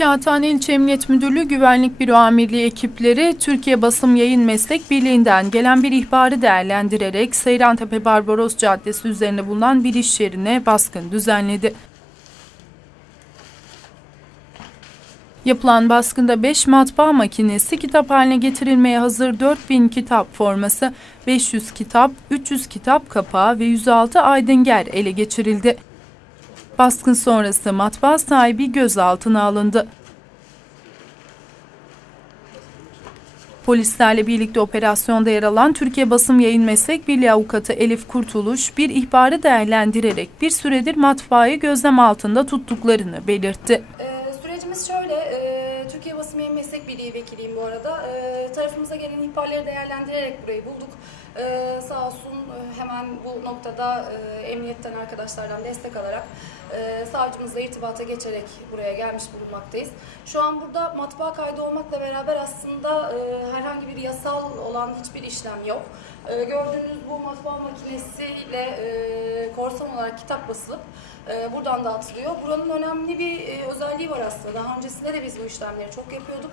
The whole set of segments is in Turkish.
Kağıthane İlçe Emniyet Müdürlüğü Güvenlik Büro Amirliği ekipleri Türkiye Basım Yayın Meslek Birliği'nden gelen bir ihbarı değerlendirerek Seyrantepe Barbaros Caddesi üzerinde bulunan bir iş yerine baskın düzenledi. Yapılan baskında 5 matbaa makinesi kitap haline getirilmeye hazır 4000 kitap forması, 500 kitap, 300 kitap kapağı ve 106 aydınger ele geçirildi. Baskın sonrası matbaa sahibi gözaltına alındı. Polislerle birlikte operasyonda yer alan Türkiye Basım Yayın Meslek Birliği avukatı Elif Kurtuluş bir ihbarı değerlendirerek bir süredir matbaayı gözlem altında tuttuklarını belirtti. Ee, Birliği vekiliyim bu arada. E, tarafımıza gelen ihbarları değerlendirerek burayı bulduk. E, sağ olsun e, hemen bu noktada e, emniyetten arkadaşlardan destek alarak e, savcımızla irtibata geçerek buraya gelmiş bulunmaktayız. Şu an burada matbaa kaydı olmakla beraber aslında e, herhangi bir yasal olan hiçbir işlem yok. E, gördüğünüz bu matbaa makinesiyle e, korsan olarak kitap basılıp e, buradan dağıtılıyor. Buranın önemli bir e, özelliği var aslında. Daha öncesinde de biz bu işlemleri çok yapıyorduk.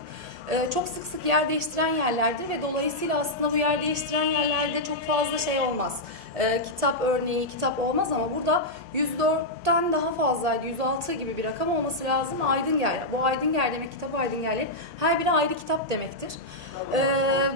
E, çok sık sık yer değiştiren yerlerdir ve dolayısıyla aslında bu yer değiştiren yerlerde çok fazla şey olmaz. E, kitap örneği, kitap olmaz ama burada 104'ten daha fazlaydı. 106 gibi bir rakam olması lazım. Aydınger. Bu Aydınger demek kitap Aydıngerleri. Her biri ayrı kitap demektir. E,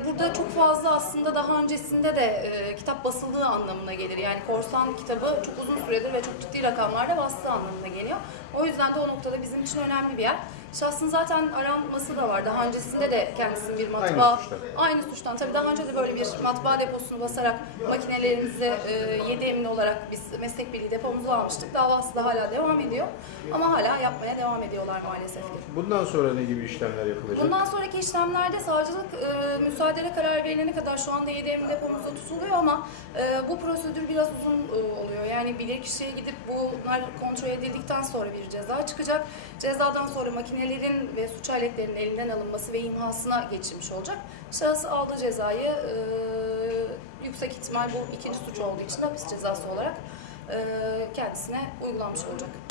burada çok fazla aslında daha öncesinde de e, kitap basıldığı anlamına gelir. Yani korsan kitabı çok uzun süredir ve çok ciddi rakamlarda bastığı anlamına geliyor. O yüzden de o noktada bizim için önemli bir yer. Şahsın zaten aranması da var. Daha öncesinde de kendisinin bir matbaa... Aynı suçtan. Aynı suçtan. Tabii daha önce de böyle bir matbaa deposunu basarak makinelerimizi e, 7 emin olarak biz meslek birliği depomuzu almıştık. Davası da hala devam ediyor. Ama hala yapmaya devam ediyorlar maalesef ki. Bundan sonra ne gibi işlemler yapılacak? Bundan sonraki işlemlerde savcılık e, müsaadele kararı verilene kadar şu anda 7 emin depomuzda tutuluyor ama e, bu prosedür biraz uzun e, oluyor. Yani bilirkişiye gidip bunlar kontrol edildikten sonra bir ceza çıkacak. Cezadan sonra makinelerin ve suç aletlerinin elinden alınması ve imhasına geçilmiş olacak. Şahıs aldığı cezayı e, yüksek ihtimal bu ikinci suç olduğu için hapis cezası olarak e, kendisine uygulanmış olacak.